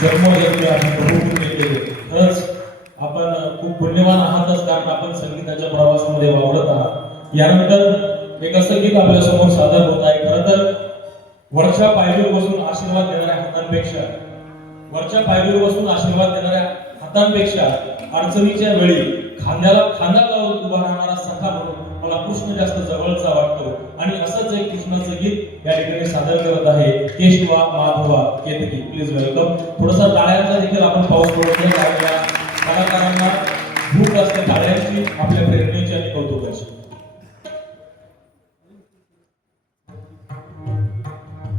जन्मोजन्मी आपण प्रभूपुण्य केले. खरंच आपण खूप पुण्यवान आहातच, कारण आपण संगीताच्या प्रवासामध्ये वावरत आहात. यानंतर एक असं गीत आपल्या समोर सादर होत आहे. खरं तर वरच्या पायरीवर बसून आशीर्वाद देणाऱ्या हातांपेक्षा अडचणीच्या वेळी खांद्याला खांदा लावून उभा राहणारा सखा म्हणून मला कृष्ण जास्त जवळचा वाटतो. आणि असंच एक कृष्णाचं गीत या ठिकाणी सादर करत आहे केशवा माधवा केतकी. Please welcome. थोडासा टाळ्यांचा देखील आपण पाऊस पडून कलाकारांना भूक असते टाळ्यांची, आपल्या प्रेरणेची आणि कौतुकाची.